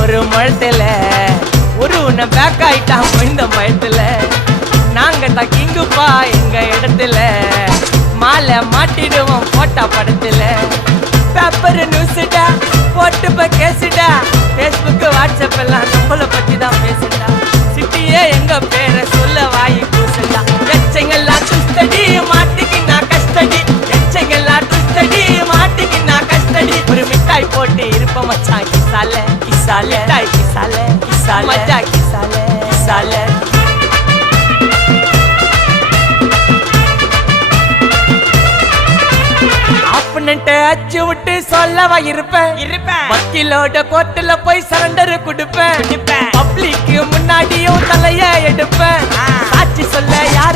ஒரு மழத்துல ஒரு உன்னை பேக் ஆயிட்டான் இந்த மயத்துல நாங்க தான் கிங்குப்பா எங்க இடத்துல மாலை மாட்டிடுவோம் போட்டா படத்துல பேப்பர் நியூஸ்டா போட்டு கேசுடா Facebook வாட்ஸ்அப் எல்லாம் நம்மள பத்தி தான் பேசுடா சிட்டியே எங்க பேரை சொல்ல வாய் கூசுடா எச்சங்கெல்லாம் துஸ்தடி மாட்டிக்கு நான் கஸ்டடி எச்சங்கெல்லாம் துஸ்தடி மாட்டிக்கு நான் கஸ்டடி ஒரு மிட்டாய் போட்டு இருப்ப மச்சான் கிசால கிசால மிட்டாய் கிசால கிசால மச்சா கிசால கிசால அச்சு விட்டு சொல்லவா இருப்பேன் வக்கீலோட கோர்ட்டுல போய் சரண்டர் கொடுப்பேன் பப்ளிக்கு முன்னாடியும் தலைய எடுப்பேன் சாட்சி சொல்ல யாரு